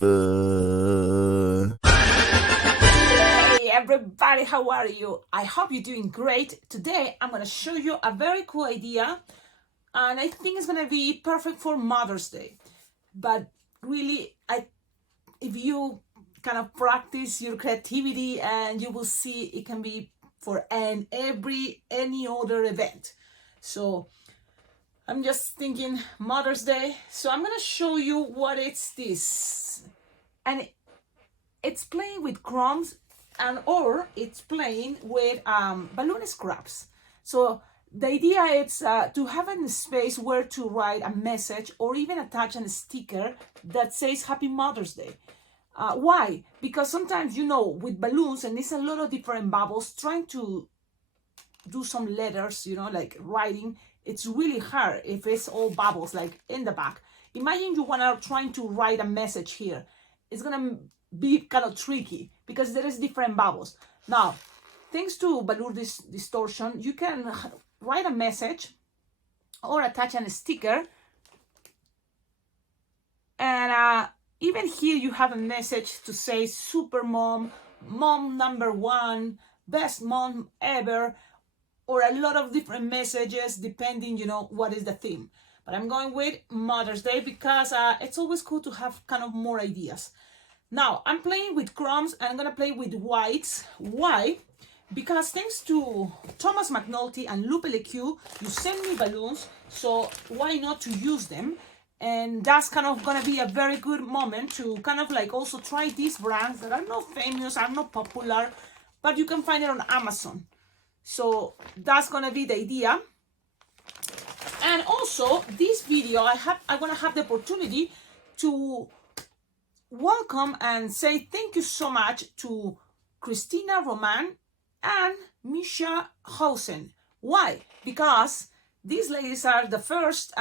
Hey everybody, how are you? I hope you're doing great. Today I'm going to show you a very cool idea, and I think it's going to be perfect for Mother's Day. But really, if you kind of practice your creativity, and you will see it can be for any other event. So I'm just thinking Mother's Day. So I'm going to show you what it's this. And it's playing with crumbs, or it's playing with balloon scraps. So the idea is to have a space where to write a message or even attach a sticker that says Happy Mother's Day. Why? Because sometimes, with balloons, and it's a lot of different bubbles, trying to do some letters, like writing, it's really hard if it's all bubbles like in the back. Imagine you want to trying to write a message here. It's gonna be kind of tricky because there is different bubbles. Now, thanks to balloon distortion, you can write a message or attach a sticker, and even here you have a message to say super mom, mom number one, best mom ever, or a lot of different messages depending, what is the theme. But I'm going with Mother's Day because it's always cool to have kind of more ideas. Now, I'm playing with crumbs, and I'm going to play with whites. Why? Because thanks to Thomas McNulty and Lupe LeQ, you send me balloons, so why not to use them? And that's kind of going to be a very good moment to kind of like also try these brands that are not famous, are not popular, but you can find it on Amazon. So that's going to be the idea. And also, this video, I'm going to have the opportunity to welcome and say thank you so much to Christina Roman and Misha Hausen. Why? Because these ladies are the first,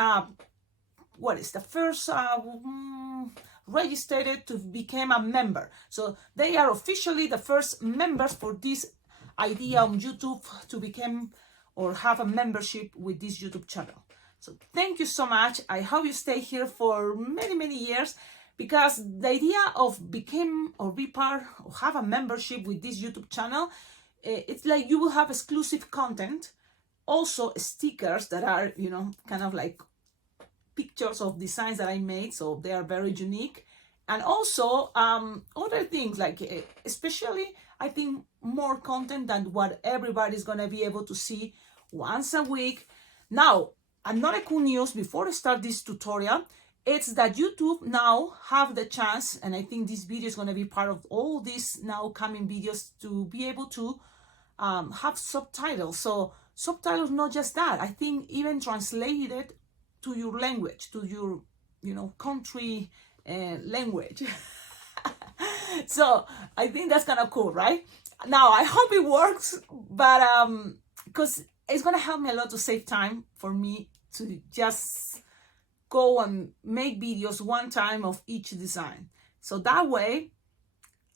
registered to become a member. So they are officially the first members for this idea on YouTube to become or have a membership with this YouTube channel. So thank you so much. I hope you stay here for many, many years, because the idea of become or be part or have a membership with this YouTube channel, it's like you will have exclusive content, also stickers that are, kind of like pictures of designs that I made, so they are very unique. And also other things like, especially I think more content than what everybody's gonna be able to see once a week. Now, another cool news before I start this tutorial, it's that YouTube now have the chance, and I think this video is going to be part of all these now coming videos, to be able to have subtitles. So subtitles, not just that, I think even translated to your language, to your, country language. So I think that's kind of cool, right? Now, I hope it works, but because it's going to help me a lot to save time for me to just go and make videos one time of each design. So that way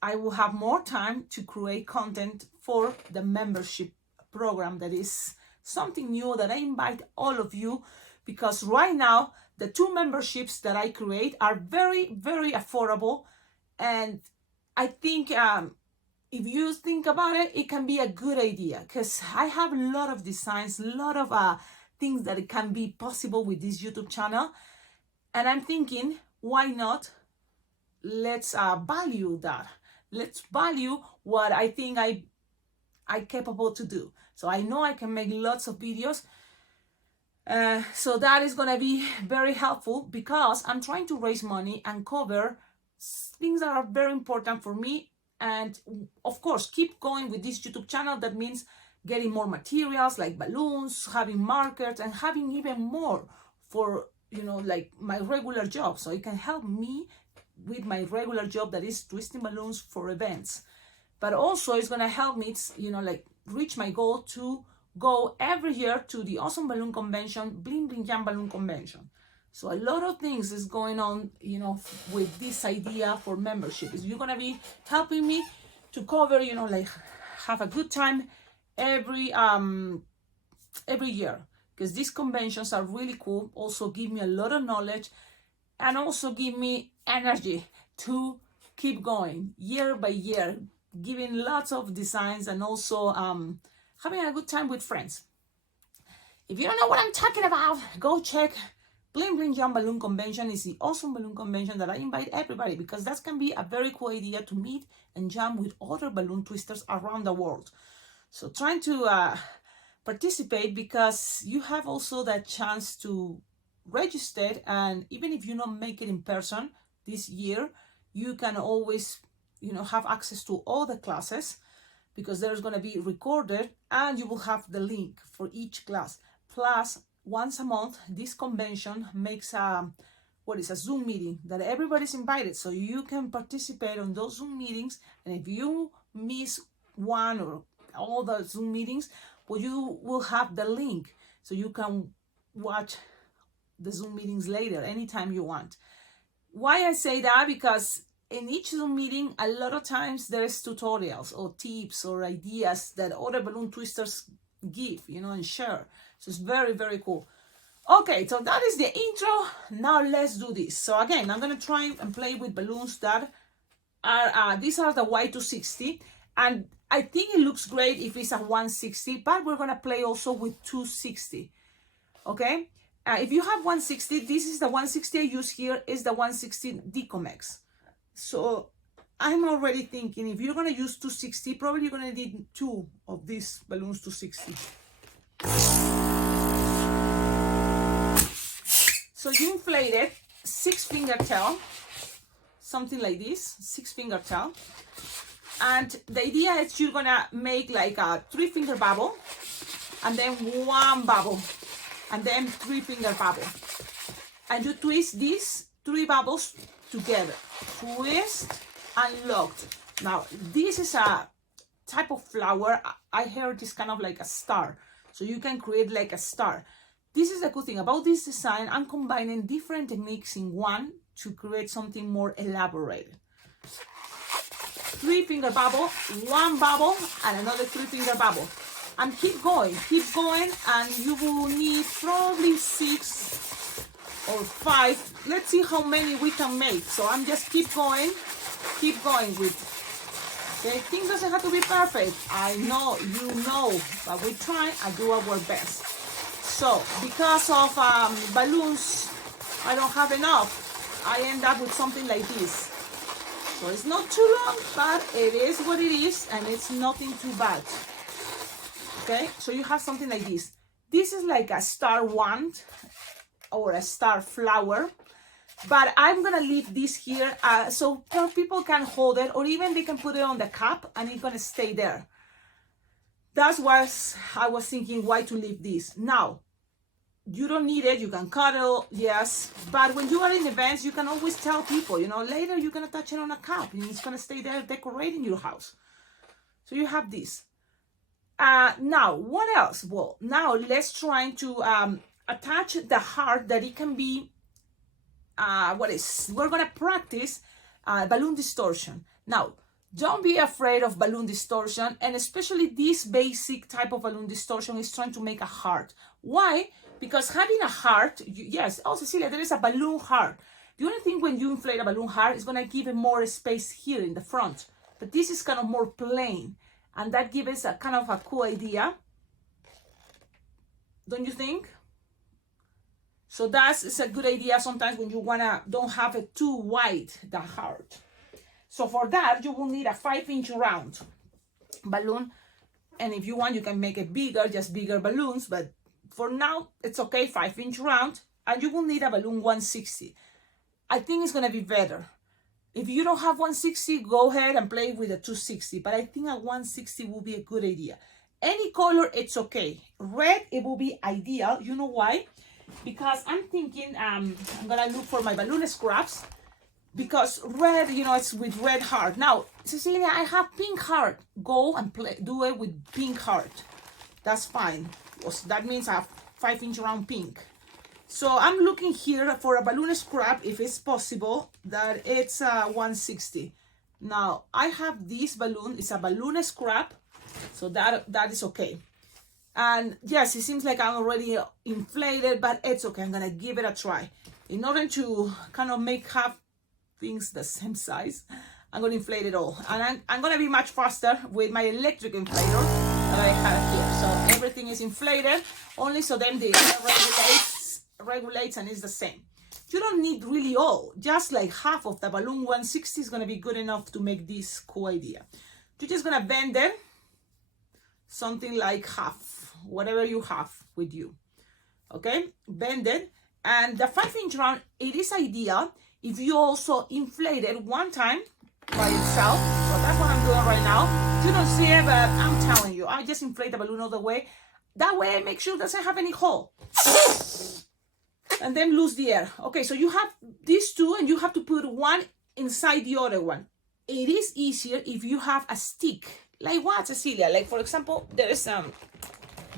I will have more time to create content for the membership program. That is something new that I invite all of you, because right now the 2 memberships that I create are very, very affordable. And I think if you think about it, it can be a good idea, because I have a lot of designs, a lot of things that it can be possible with this YouTube channel. And I'm thinking, why not? Let's value that. Let's value what I think I'm capable to do. So I know I can make lots of videos. So that is going to be very helpful, because I'm trying to raise money and cover things that are very important for me. And of course, keep going with this YouTube channel. That means getting more materials like balloons, having markers, and having even more for, like my regular job. So it can help me with my regular job, that is twisting balloons for events. But also it's going to help me, like reach my goal to go every year to the Awesome Balloon Convention, Bling Bling Jam Balloon Convention. So a lot of things is going on, with this idea for membership. Is you're going to be helping me to cover, like have a good time every year, because these conventions are really cool. Also give me a lot of knowledge, and also give me energy to keep going year by year, giving lots of designs and also having a good time with friends. If you don't know what I'm talking about, go check Bling Bling Jam Balloon Convention. Is the awesome balloon convention that I invite everybody, because that can be a very cool idea to meet and jam with other balloon twisters around the world. So trying to participate, because you have also that chance to register, and even if you don't make it in person this year, you can always, you know, have access to all the classes, because there's going to be recorded and you will have the link for each class. Plus, once a month, this convention makes a Zoom meeting that everybody's invited, so you can participate on those Zoom meetings. And if you miss one or all the Zoom meetings, well, you will have the link, so you can watch the Zoom meetings later, anytime you want. Why I say that? Because in each Zoom meeting, a lot of times there's tutorials or tips or ideas that other balloon twisters give, you know, and share. So it's very, very cool. Okay, so that is the intro. Now let's do this. So again, I'm going to try and play with balloons that are, these are the Y260. And I think it looks great if it's a 160, but we're going to play also with 260. Okay? If you have 160, this is the 160 I use here, is the 160 Decomex. So I'm already thinking, if you're going to use 260, probably you're going to need 2 of these balloons 260. So you inflate it, 6-finger tail, something like this, 6-finger tail. And the idea is you're gonna make like a 3-finger bubble, and then 1 bubble, and then 3-finger bubble. And you twist these 3 bubbles together. Twist and locked. Now, this is a type of flower. I heard it's kind of like a star. So you can create like a star. This is the good thing about this design. I'm combining different techniques in one to create something more elaborate. 3-finger bubble, 1 bubble, and another 3-finger bubble. And keep going, and you will need probably 6 or 5. Let's see how many we can make. So I'm just keep going with. Okay, things doesn't have to be perfect. I know, you know, but we try and do our best. So because of balloons, I don't have enough. I end up with something like this. So it's not too long, but it is what it is, and it's nothing too bad. Okay, so you have something like this. This is like a star wand or a star flower, but I'm gonna leave this here so people can hold it, or even they can put it on the cup and it's gonna stay there. That's why I was thinking why to leave this. Now, you don't need it, you can cut it, yes, but when you are in events, you can always tell people, you know, later you're gonna touch it on a cup and it's gonna stay there decorating your house. So you have this. Now, what else? Well, now let's try to attach the heart that it can be, we're gonna practice balloon distortion. Now, don't be afraid of balloon distortion, and especially this basic type of balloon distortion is trying to make a heart. Why? Because having a heart, yes, oh Cecilia, there is a balloon heart. The only thing when you inflate a balloon heart is gonna give it more space here in the front, but this is kind of more plain, and that gives us a kind of a cool idea, don't you think? So it's a good idea sometimes when you don't have it too wide, the heart. So for that, you will need a 5-inch round balloon. And if you want, you can make it bigger, just bigger balloons. But for now, it's okay, 5-inch round. And you will need a balloon 160. I think it's going to be better. If you don't have 160, go ahead and play with a 260. But I think a 160 will be a good idea. Any color, it's okay. Red, it will be ideal. You know why? Because I'm thinking, I'm going to look for my balloon scraps. Because red, you know, it's with red heart. Now, Cecilia, I have pink heart. Go and do it with pink heart. That's fine. That means I have 5-inch round pink. So I'm looking here for a balloon scrap, if it's possible, that it's 160. Now, I have this balloon. It's a balloon scrap. So that is okay. And yes, it seems like I'm already inflated, but it's okay. I'm going to give it a try. In order to kind of things the same size. I'm gonna inflate it all. And I'm gonna be much faster with my electric inflator that I have here. So everything is inflated, only so then the air regulates and is the same. You don't need really all, just like half of the balloon 160 is gonna be good enough to make this cool idea. You're just gonna bend it, something like half, whatever you have with you, okay? Bend it, and the 5-inch round, it is ideal if you also inflate it one time by itself. So that's what I'm doing right now. You don't see it, but I'm telling you, I just inflate the balloon all the way. That way I make sure it doesn't have any hole. And then lose the air. Okay, so you have these two and you have to put one inside the other one. It is easier if you have a stick. Like what, Cecilia? Like, for example, there is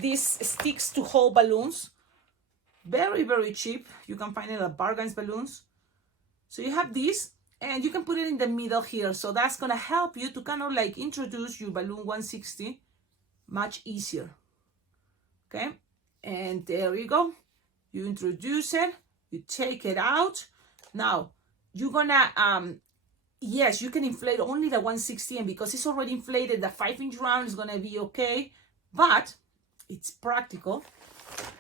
these sticks to hold balloons. Very, very cheap. You can find it at Bargains Balloons. So you have this, and you can put it in the middle here. So that's going to help you to kind of like introduce your balloon 160 much easier. Okay, and there you go. You introduce it, you take it out. Now, you're gonna, yes, you can inflate only the 160, and because it's already inflated, the 5-inch round is gonna be okay, but it's practical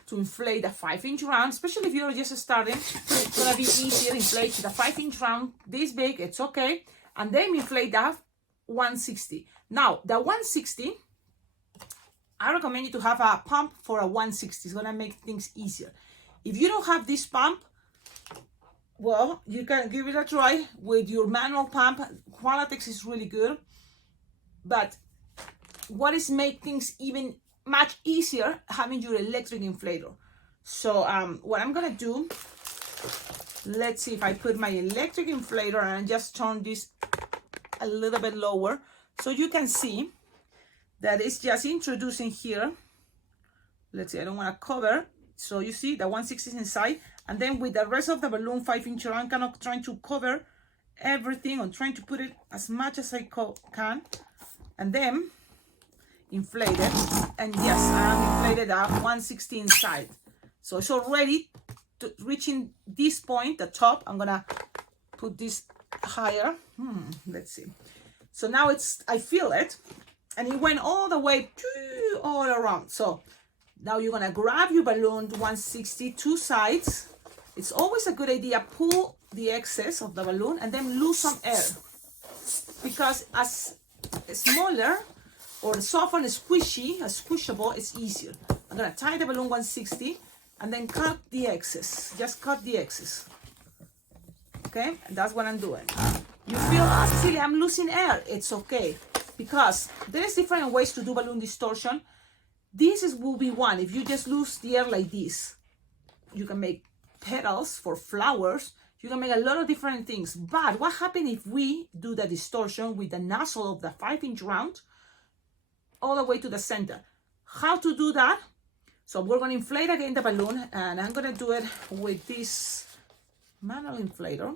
to inflate the 5-inch round, especially if you're just starting. It's gonna be easier to inflate the 5-inch round this big, it's okay, and then inflate that 160. Now, the 160, I recommend you to have a pump for a 160. It's gonna make things easier. If you don't have this pump, well, you can give it a try with your manual pump. Qualatex is really good, but what is make things even much easier, having your electric inflator. So what I'm gonna do, let's see if I put my electric inflator and just turn this a little bit lower, so you can see that it's just introducing here. Let's see, I don't want to cover. So you see the 160 is inside, and then with the rest of the balloon 5-inch round, I'm kind of trying to cover everything and trying to put it as much as I can, and then inflate it. And yes, I'm inflated at 160 inside. So it's already reaching this point, the top. I'm gonna put this higher. Let's see. So now I feel it, and it went all the way all around. So now you're gonna grab your balloon 160, two sides. It's always a good idea, pull the excess of the balloon and then lose some air. Because as smaller or soft and squishable, it's easier. I'm gonna tie the balloon 160 and then cut the excess. Just cut the excess. Okay, and that's what I'm doing. You feel, Cecilia, I'm losing air. It's okay, because there's different ways to do balloon distortion. This will be one. If you just lose the air like this, you can make petals for flowers. You can make a lot of different things. But what happens if we do the distortion with the nozzle of the 5-inch round all the way to the center? How to do that? So we're going to inflate again the balloon, and I'm going to do it with this manual inflator.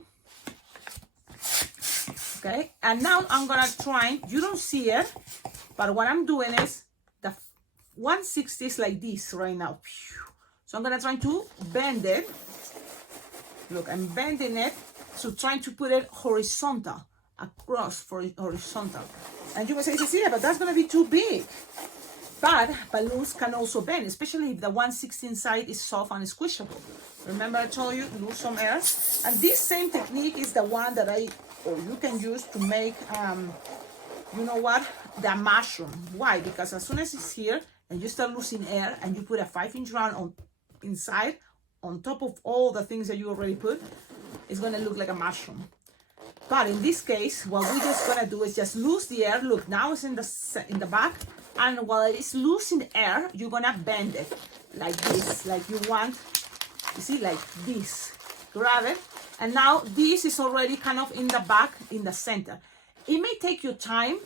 Okay, and now I'm going to try, you don't see it, but what I'm doing is, 160 is like this right now. So I'm gonna try to bend it. Look, I'm bending it, so trying to put it horizontal, across for horizontal. And you will say, Cecilia, but that's gonna be too big. But balloons can also bend, especially if the 160 inside is soft and squishable. Remember I told you, lose some air. And this same technique is the one that you can use to make, you know what, the mushroom. Why? Because as soon as it's here, and you start losing air, and you put a 5-inch round on inside, on top of all the things that you already put, it's gonna look like a mushroom. But in this case, what we're just gonna do is just lose the air. Look, now it's in the back, and while it is losing air, you're gonna bend it like this, like you want. You see, like this. Grab it, and now this is already kind of in the back, in the center. It may take you time.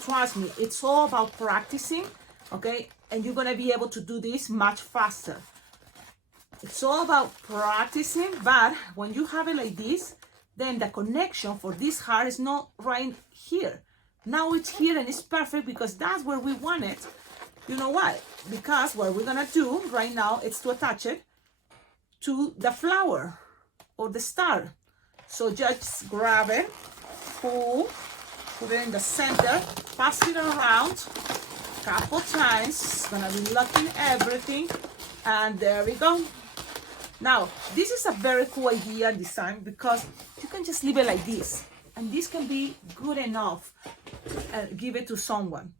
Trust me, it's all about practicing. Okay, and you're gonna be able to do this much faster. It's all about practicing, but when you have it like this, then the connection for this heart is not right here. Now it's here, and it's perfect because that's where we want it. You know why? Because what we're gonna do right now is to attach it to the flower or the star. So just grab it, pull, put it in the center, pass it around a couple times. It's gonna be locking everything, and there we go. Now, this is a very cool idea and design because you can just leave it like this, and this can be good enough. Give it to someone.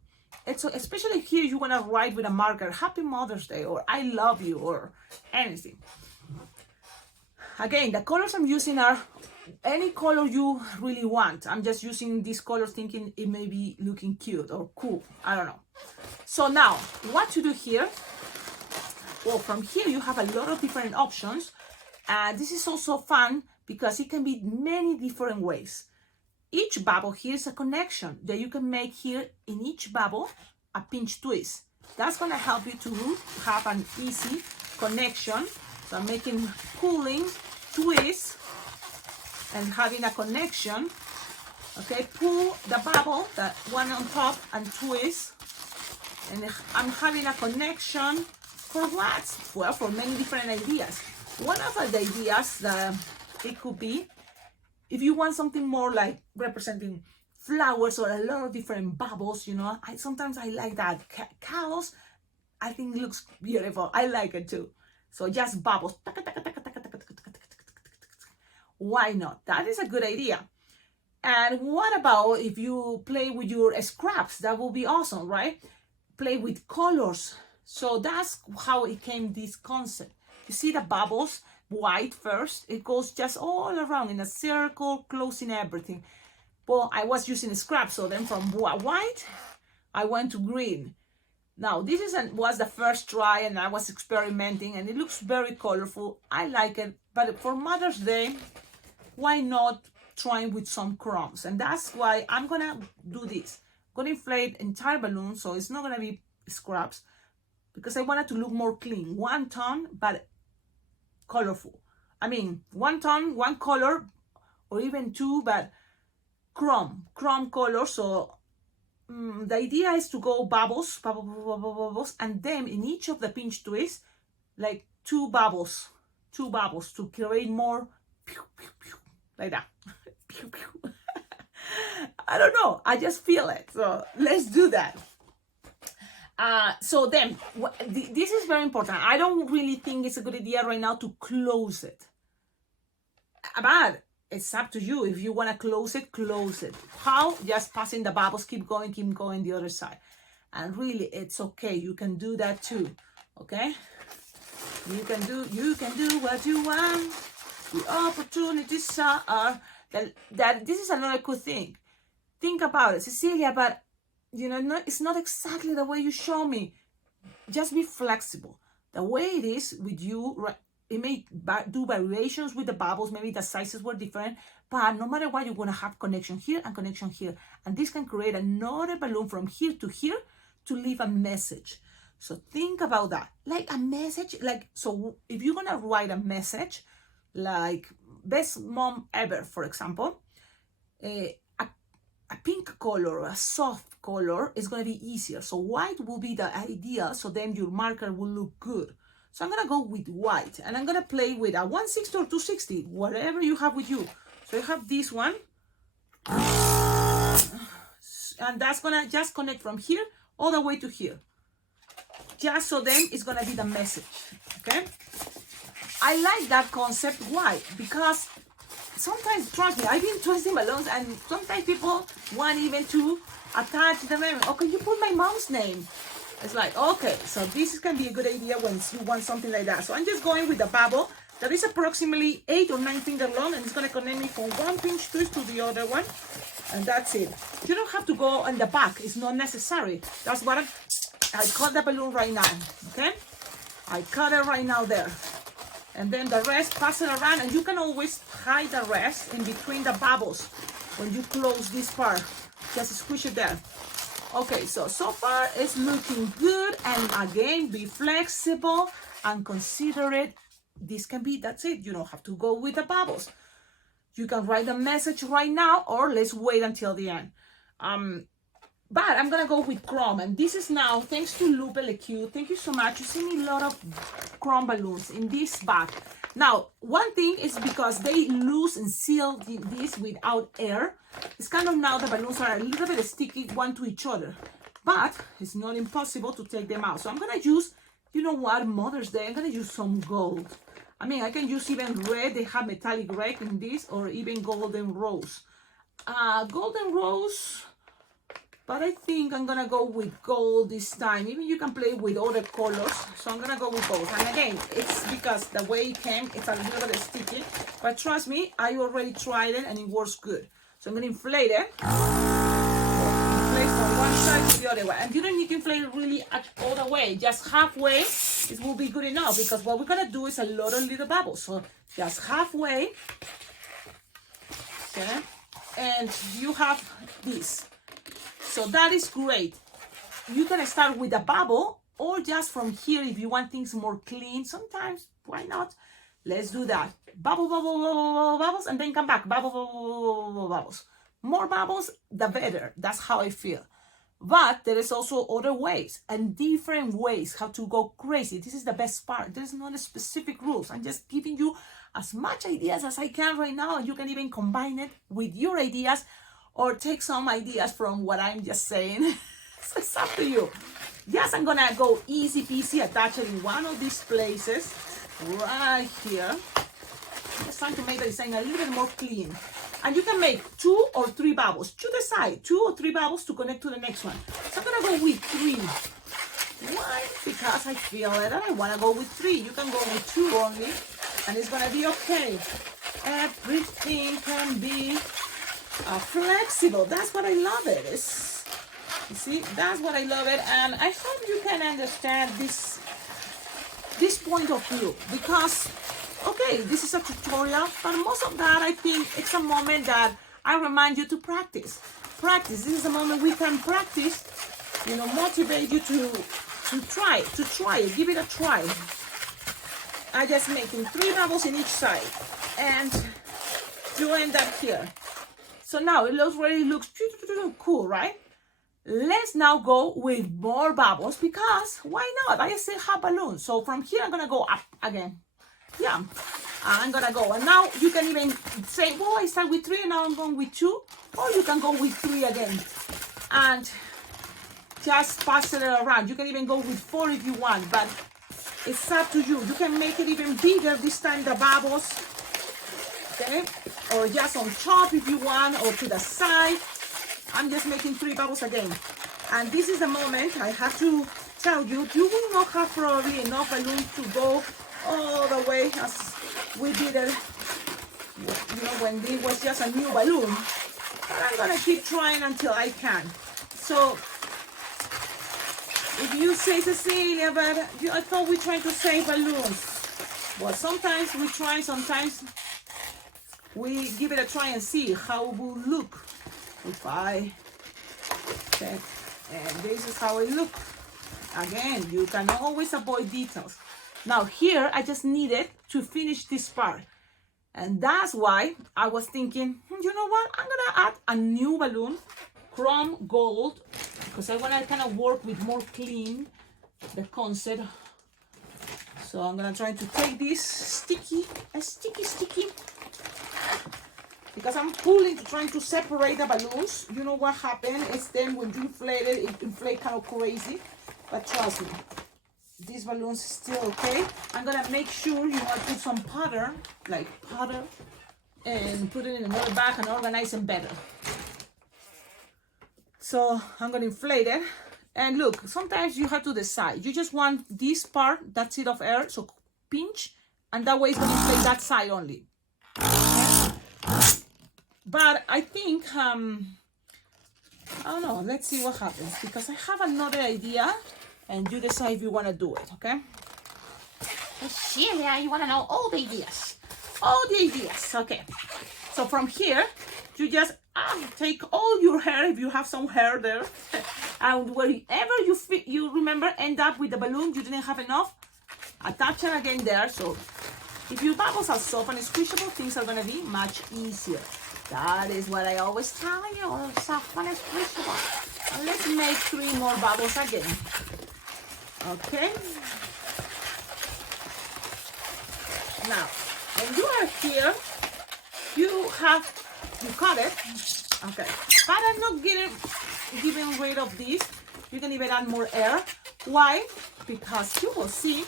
It's especially here you want to write with a marker, Happy Mother's Day, or I love you, or anything. Again, the colors I'm using are any color you really want. I'm just using these colors thinking it may be looking cute or cool. I don't know. So now, what to do here? Well, from here you have a lot of different options. This is also fun because it can be many different ways. Each bubble here is a connection that you can make here in each bubble, a pinch twist. That's gonna help you to have an easy connection. So I'm making pulling, twist, and having a connection. Okay, pull the bubble, that one on top, and twist. And I'm having a connection for what? Well, for many different ideas. One of the ideas that it could be, if you want something more like representing flowers or a lot of different bubbles, you know, sometimes I like that. Cows, I think it looks beautiful. I like it too. So just bubbles. Why not? That is a good idea. And what about if you play with your scraps? That will be awesome, right? Play with colors. So that's how it came, this concept. You see the bubbles? White first, it goes just all around in a circle, closing everything. Well, I was using scraps, so then from white I went to green. Now this was the first try, and I was experimenting, and it looks very colorful. I like it, but for Mother's Day, why not trying with some crumbs? And that's why I'm gonna do this. I'm gonna inflate entire balloon, so it's not gonna be scraps, because I want it to look more clean. One tone, but colorful. I mean, one tone, one color, or even two, but chrome color. So the idea is to go bubbles, and then in each of the pinch twists, like two bubbles to create more like that. I don't know, I just feel it. So let's do that. So then, this is very important. I don't really think it's a good idea right now to close it. But it's up to you. If you want to close it, close it. How? Just passing the bubbles, keep going the other side. And really, it's okay. You can do that too. Okay? You can do what you want. The opportunities are that this is another cool thing. Think about it, Cecilia, but you know, it's not exactly the way you show me. Just be flexible. The way it is with you, it may do variations with the bubbles. Maybe the sizes were different, but no matter what, you're going to have connection here and connection here. And this can create another balloon from here to leave a message. So think about that. Like a message, so if you're going to write a message, like best mom ever, for example, a pink color or a soft color is going to be easier. So white will be the ideal, so then your marker will look good. So I'm going to go with white, and I'm going to play with a 160 or 260, whatever you have with you. So you have this one, and that's going to just connect from here all the way to here. Just so then it's going to be the message, okay? I like that concept. Why? Because sometimes, trust me, I've been twisting balloons, and sometimes people want even to attach the name. Oh, can you put my mom's name? It's like, okay, so this can be a good idea when you want something like that. So I'm just going with the bubble that is approximately 8 or 9 finger long, and it's going to connect me from one pinch twist to the other one, and that's it. You don't have to go on the back. It's not necessary. That's what I cut the balloon right now, okay? I cut it right now there. And then the rest, pass it around, and you can always hide the rest in between the bubbles when you close this part. Just squish it there. Okay, so far it's looking good, and again, be flexible and considerate. This can be, that's it. You don't have to go with the bubbles. You can write the message right now, or let's wait until the end. But I'm gonna go with chrome, and this is now thanks to Lupe LeQ. Thank you so much. You sent me a lot of chrome balloons in this bag, Now, one thing is because they loose and seal this without air, it's kind of now the balloons are a little bit sticky one to each other, but it's not impossible to take them out. So I'm gonna use, you know what, Mother's Day, I'm gonna use some gold. I mean, I can use even red, they have metallic red in this, or even golden rose. Golden rose, but I think I'm gonna go with gold this time. Even you can play with other colors, so I'm gonna go with gold. And again, it's because the way it came, it's a little bit sticky, but trust me, I already tried it and it works good. So I'm gonna inflate it. Inflate from one side to the other way, and you don't need to inflate it really all the way, just halfway. It will be good enough, because what we're gonna do is a lot of little bubbles. So just halfway, okay, and you have this. So that is great. You can start with a bubble, or just from here if you want things more clean. Sometimes, why not? Let's do that. Bubble, bubble, bubble, bubble, bubbles, and then come back. Bubble, bubble, bubble, bubble, bubbles. More bubbles, the better. That's how I feel. But there is also other ways and different ways how to go crazy. This is the best part. There's not a specific rules. I'm just giving you as much ideas as I can right now, and you can even combine it with your ideas or take some ideas from what I'm just saying. So it's up to you. Yes, I'm gonna go easy peasy, attach it in one of these places right here. I'm just trying to make the design a little bit more clean. And you can make 2 or 3 bubbles. To decide, 2 or 3 bubbles to connect to the next one. So I'm gonna go with 3. Why? Because I feel that I wanna go with 3. You can go with 2 only, and it's gonna be okay. Everything can be flexible. That's what I love it. You see, that's what I love it, and I hope you can understand this point of view, because okay, this is a tutorial, but most of that, I think it's a moment that I remind you to practice. This is a moment we can practice, you know, motivate you to try it, give it a try. I just making 3 bubbles in each side, and you end up here. So now it already looks cool, right? Let's now go with more bubbles, because why not? I still have balloons. So from here, I'm gonna go up again. Yeah, I'm gonna go. And now you can even say, well, I start with 3 and now I'm going with 2. Or you can go with 3 again. And just pass it around. You can even go with 4 if you want, but it's up to you. You can make it even bigger this time, the bubbles. Okay? Or just on top if you want, or to the side. I'm just making 3 bubbles again. And this is the moment I have to tell you, you will not have probably enough balloons to go all the way as we did it, you know, when this was just a new balloon. But I'm gonna keep trying until I can. So if you say, Cecilia, but I thought we tried to save balloons. Well, sometimes we try, sometimes we give it a try and see how it will look. If I check, and this is how it looks. Again, you can always avoid details. Now here, I just needed to finish this part. And that's why I was thinking, you know what? I'm gonna add a new balloon, chrome gold, because I wanna kind of work with more clean, the concept. So I'm gonna try to take this sticky, because I'm pulling, trying to separate the balloons. You know what happened? It's then when you inflate it, it inflates kind of crazy. But trust me, this balloon's still okay. I'm gonna make sure you want to put some powder, and put it in another bag and organize them better. So I'm gonna inflate it. And look, sometimes you have to decide. You just want this part, that's it of air, so pinch, and that way it's gonna inflate that side only. Okay? But I think, I don't know, let's see what happens, because I have another idea, and you decide if you want to do it, okay? Cecilia, you want to know all the ideas. All the ideas, okay. So from here, you just take all your hair, if you have some hair there, and wherever you remember, end up with the balloon, you didn't have enough, attach it again there. So if your bubbles are soft and squishable, things are going to be much easier. That is what I always tell you, soft and squishable. And let's make 3 more bubbles again. Okay. Now, when you are here, you cut it. Okay, but I'm not giving rid of this. You can even add more air. Why? Because you will see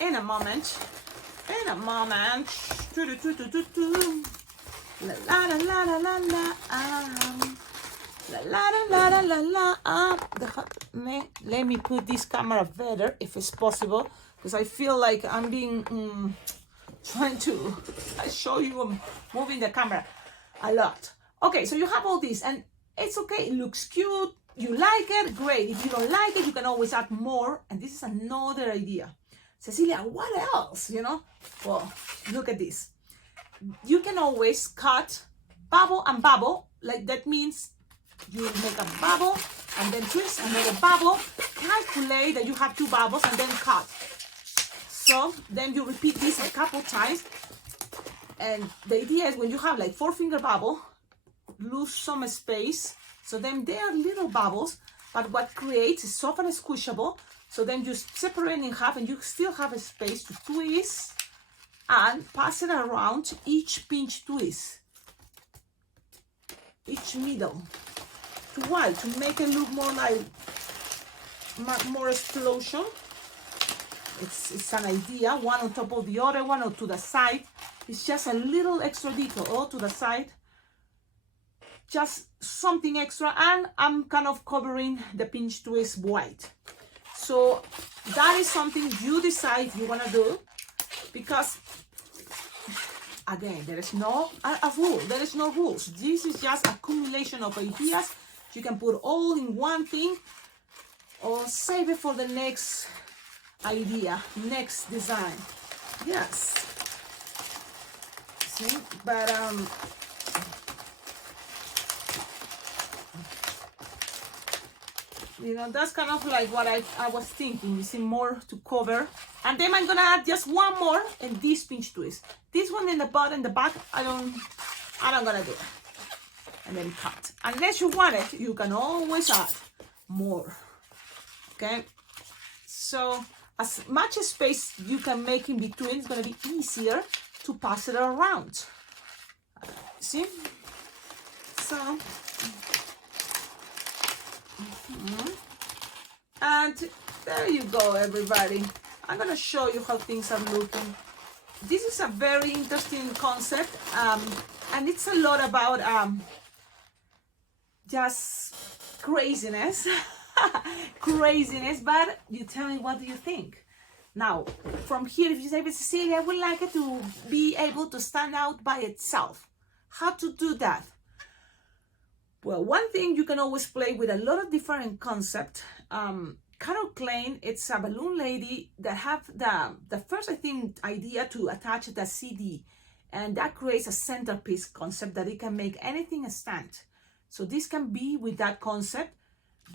in a moment. La la la la la la la. La la la la la la. Let me put this camera better if it's possible, because I feel like I'm being trying to show you. I'm moving the camera a lot. Okay, so you have all this, and it's okay. It looks cute. You like it, great. If you don't like it, you can always add more. And this is another idea. Cecilia, what else? You know? Well, look at this. You can always cut bubble and bubble. Like that means you make a bubble and then twist another bubble. Calculate that you have 2 bubbles and then cut. So then you repeat this a couple times. And the idea is when you have like 4-finger bubble, lose some space. So then they are little bubbles, but what creates is soft and squishable. So then you separate in half and you still have a space to twist and pass it around each pinch twist, each middle. To why? To make it look more like more explosion. It's an idea, one on top of the other, one or to the side. It's just a little extra detail, or to the side. Just something extra, and I'm kind of covering the pinch twist white. So that is something you decide you want to do, because again, there is no a rule. There is no rules. This is just accumulation of ideas. You can put all in one thing, or save it for the next idea, next design. Yes. See, but you know, that's kind of like what I was thinking. You see, more to cover. And then I'm gonna add just one more in this pinch twist. This one in the butt and the back, I don't gonna do it. And then cut. Unless you want it, you can always add more. Okay? So as much space you can make in between, it's gonna be easier to pass it around. See? So and there you go, everybody. I'm gonna show you how things are looking. This is a very interesting concept, and it's a lot about just craziness. Craziness, but you tell me, what do you think? Now, from here, if you say, Cecilia, I would like it to be able to stand out by itself. How to do that? Well, one thing, you can always play with a lot of different concepts. Carol Klein, it's a balloon lady that have the first, I think, idea to attach the CD, and that creates a centerpiece concept that it can make anything a stand. So this can be with that concept.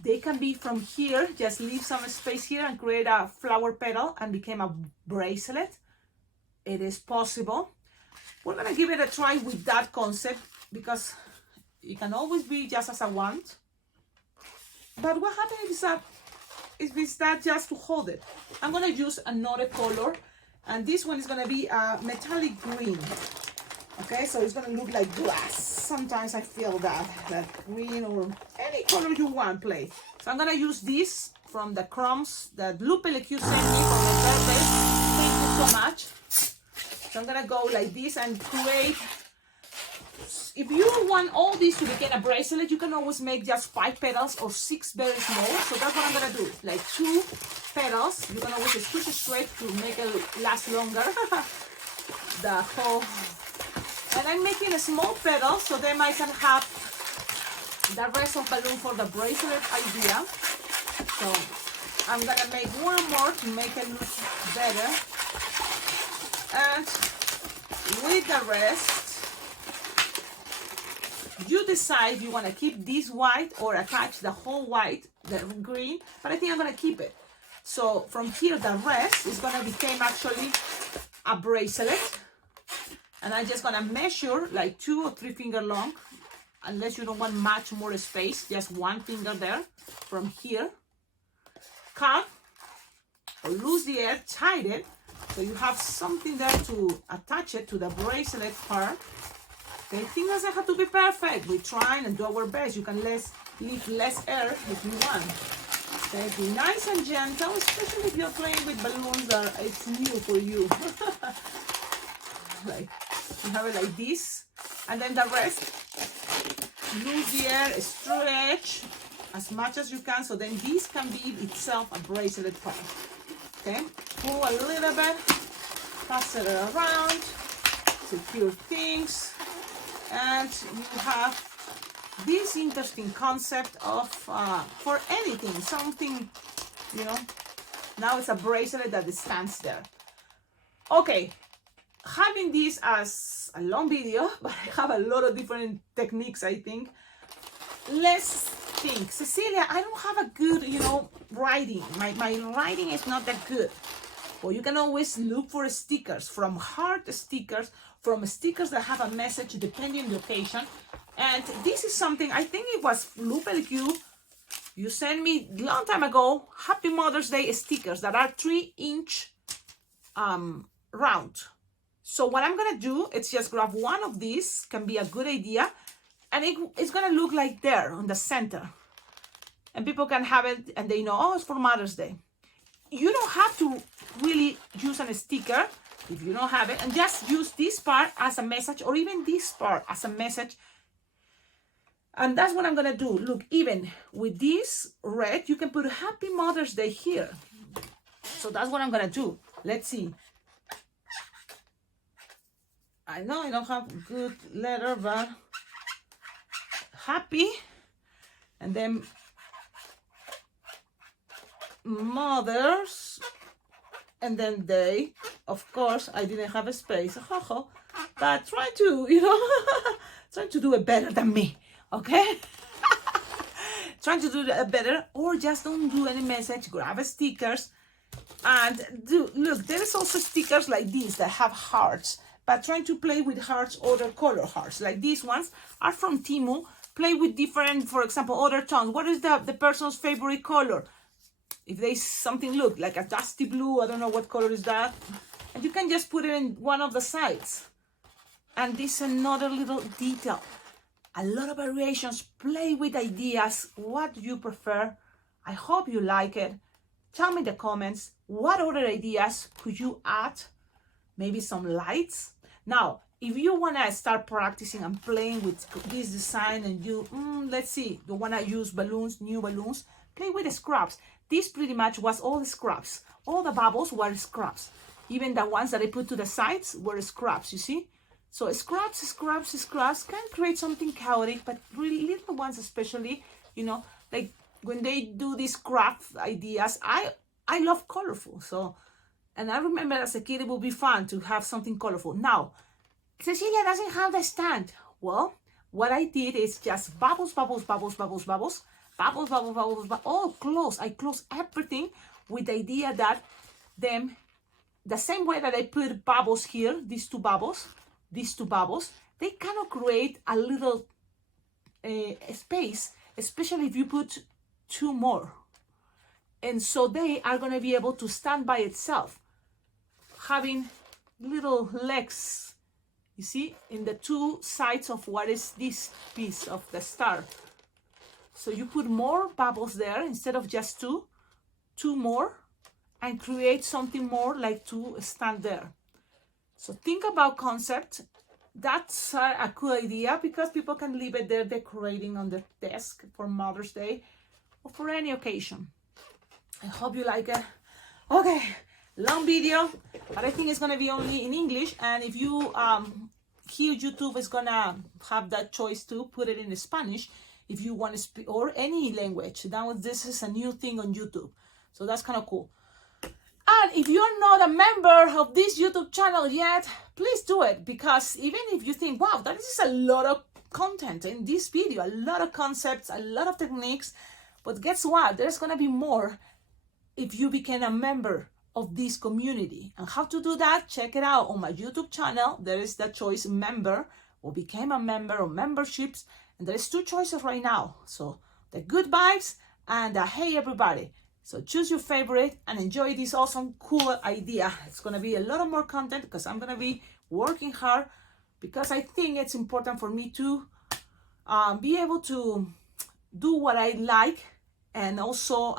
They can be from here, just leave some space here and create a flower petal and become a bracelet. It is possible. We're gonna give it a try with that concept, because it can always be just as I want. But what happens if it's that just to hold it? I'm gonna use another color, and this one is gonna be a metallic green. Okay, so it's gonna look like glass. Sometimes I feel that green, or any color you want, play. So I'm gonna use this from the crumbs that Lupe Leque sent me from the surface. Thank you so much. So I'm gonna go like this and create. If you want all this to become a bracelet, you can always make just 5 petals or 6 very small. So that's what I'm gonna do. Like 2 petals. You can always switch it straight to make it last longer. The whole. And I'm making a small petal, so then I can have the rest of balloon for the bracelet idea. So I'm gonna make one more to make it look better. And with the rest, you decide you want to keep this white or attach the whole white, the green, but I think I'm going to keep it. So from here, the rest is going to become actually a bracelet. And I'm just going to measure like 2 or 3 finger long, unless you don't want much more space, just 1 finger there. From here, cut or lose the air, tie it, So you have something there to attach it to the bracelet part. Okay, things doesn't have to be perfect. We're trying and do our best. You can leave less air if you want. Okay, be nice and gentle, especially if you're playing with balloons that it's new for you. Like, you have it like this, and then the rest, lose the air, stretch as much as you can, so then this can be itself a bracelet part. Okay, pull a little bit, pass it around, secure things, and you have this interesting concept of for anything, something, you know, now it's a bracelet that stands there. Okay, having this as a long video, but I have a lot of different techniques, I think. Let's think. Cecilia, I don't have a good, you know, writing. My writing is not that good. Well, you can always look for stickers, from heart stickers, from stickers that have a message depending on the occasion. And this is something, I think it was Lupe LQ. You sent me a long time ago, Happy Mother's Day stickers that are 3-inch round. So what I'm gonna do is just grab one of these, can be a good idea, and it's gonna look like there on the center. And people can have it and they know, oh, it's for Mother's Day. You don't have to really use a sticker if you don't have it, and just use this part as a message, or even this part as a message. And that's what I'm gonna do. Look, even with this red, you can put Happy Mother's Day here. So that's what I'm gonna do. Let's see. I know I don't have good letter, but happy, and then mothers, and then day. Of course, I didn't have a space, but try to, you know, try to do it better than me, okay? Trying to do it better, or just don't do any message, grab stickers, and do, look, there is also stickers like these that have hearts, but trying to play with hearts, other color hearts, like these ones are from Temu. Play with different, for example, other tones. What is the person's favorite color? If there's something, look, like a dusty blue, I don't know what color is that. And you can just put it in one of the sides. And this is another little detail. A lot of variations, play with ideas. What do you prefer? I hope you like it. Tell me in the comments, what other ideas could you add? Maybe some lights. Now, if you want to start practicing and playing with this design, and you, let's see, you want to use balloons, new balloons, play with the scraps. This pretty much was all the scraps. All the bubbles were scraps. Even the ones that I put to the sides were scraps, you see? So scraps can create something chaotic, but really little ones especially, you know, like when they do these craft ideas, I love colorful. So, and I remember as a kid, it would be fun to have something colorful. Now, Cecilia doesn't have the stand. Well, what I did is just bubbles, bubbles, bubbles, bubbles, bubbles, bubbles, bubbles, bubbles, bubbles, all close. I close everything with the idea that them, the same way that I put bubbles here, these two bubbles, they kind of create a little space, especially if you put two more. And so they are going to be able to stand by itself, having little legs, you see, in the two sides of what is this piece of the star. So you put more bubbles there instead of just two more, and create something more like to stand there. So think about concept. That's a cool idea, because people can leave it there decorating on the desk for Mother's Day or for any occasion. I hope you like it. Okay, long video, but I think it's gonna be only in English. And if you here, YouTube is gonna have that choice to put it in Spanish if you want to speak, or any language. Now this is a new thing on YouTube, so that's kind of cool. And if you're not a member of this YouTube channel yet, please do it, because even if you think, wow, that is a lot of content in this video, a lot of concepts, a lot of techniques, but guess what? There's gonna be more if you become a member of this community. And how to do that, check it out on my YouTube channel. There is the choice member, or became a member, or memberships, and there's two choices right now. So the good vibes and the hey everybody. So choose your favorite and enjoy this awesome, cool idea. It's going to be a lot of more content because I'm going to be working hard, because I think it's important for me to be able to do what I like, and also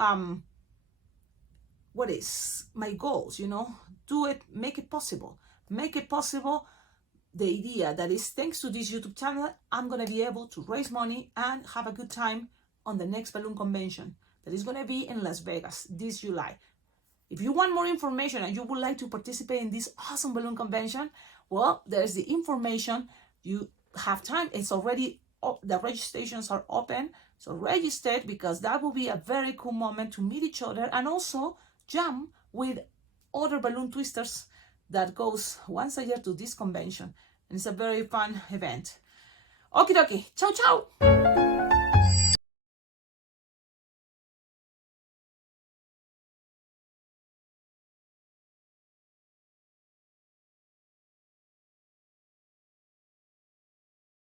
what is my goals, do it, make it possible. The idea that is, thanks to this YouTube channel, I'm going to be able to raise money and have a good time on the next balloon convention that is going to be in Las Vegas this July. If you want more information and you would like to participate in this awesome balloon convention, well, there's the information. You have time. It's already, the registrations are open. So register, because that will be a very cool moment to meet each other and also jam with other balloon twisters that goes once a year to this convention. And it's a very fun event. Okie dokie. Ciao, ciao.